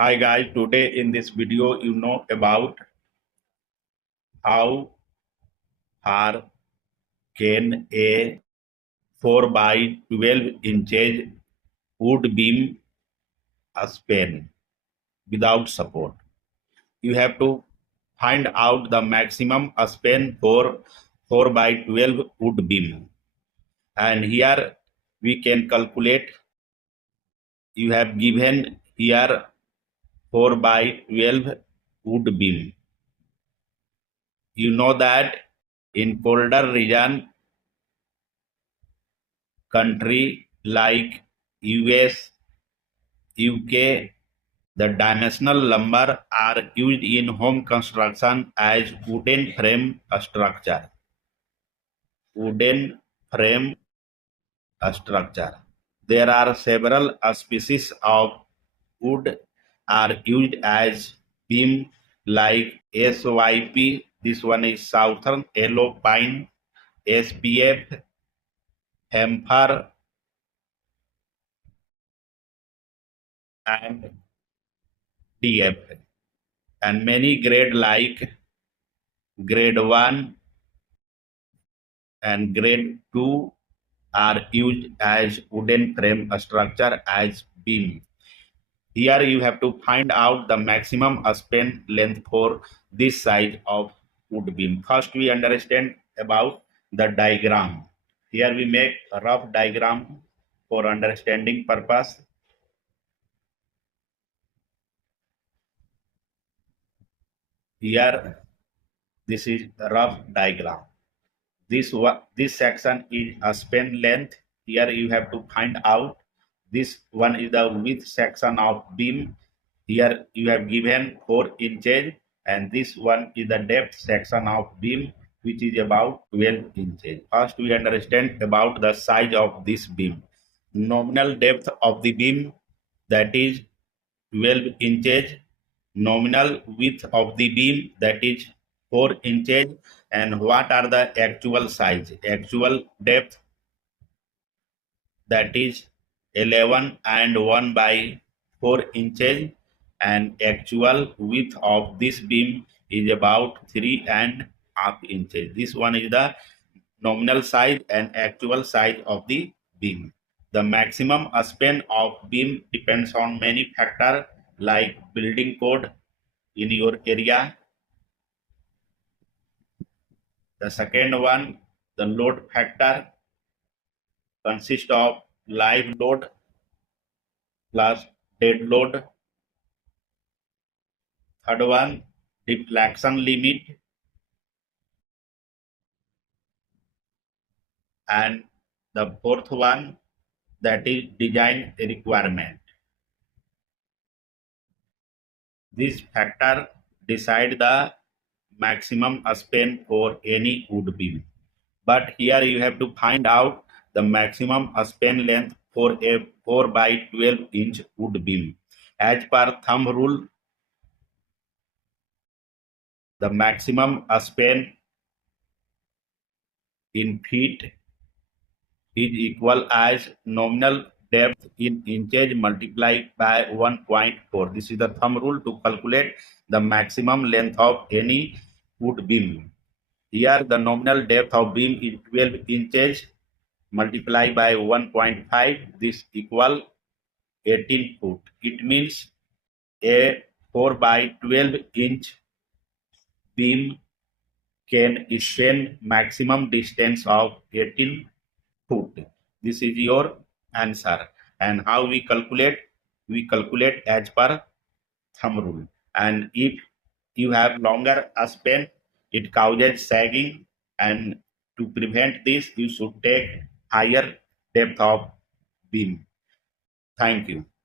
Hi guys, today in this video you know about how far can a 4 by 12 inches wood beam span without support. You have to find out the maximum span for 4 by 12 wood beam, and here we can calculate. You have given here 4 by 12 wood beam. You know that in colder region country like US, UK, the dimensional lumber are used in home construction as wooden frame structure. Wooden frame structure. There are several species of wood are used as beam like SYP. This one is Southern Yellow Pine, SPF, Hemper, and DF, and many grade like grade 1 and grade 2 are used as wooden frame structure as beam. Here you have to find out the maximum span length for this size of wood beam. First we understand about the diagram. Here we make a rough diagram for understanding purpose. Here this is the rough diagram. This section is a span length. Here you have to find out. This one is the width section of beam. Here you have given 4 inches, and this one is the depth section of beam, which is about 12 inches. First we understand about the size of this beam. Nominal depth of the beam, that is 12 inches. Nominal width of the beam, that is 4 inches. And what are the actual size? Actual depth, that is 11 and 1 by 4 inches, and actual width of this beam is about 3.5 inches. This one is the nominal size and actual size of the beam. The maximum span of beam depends on many factors like building code in your area. The second one, the load factor, consists of live load plus dead load. Third one, deflection limit. And the fourth one, that is design requirement. This factor decide the maximum span for any wood beam. But here you have to find out the maximum span length for a 4 by 12 inch wood beam. As per thumb rule, the maximum span in feet is equal as nominal depth in inches multiplied by 1.4. This is the thumb rule to calculate the maximum length of any wood beam. Here the nominal depth of beam is 12 inches multiplied by 1.5. This equal 18 foot. It means a 4 by 12 inch beam can span maximum distance of 18 foot. This is your answer. And how we calculate? We calculate as per thumb rule. And if you have longer span, it causes sagging, and to prevent this, you should take higher depth of beam. Thank you.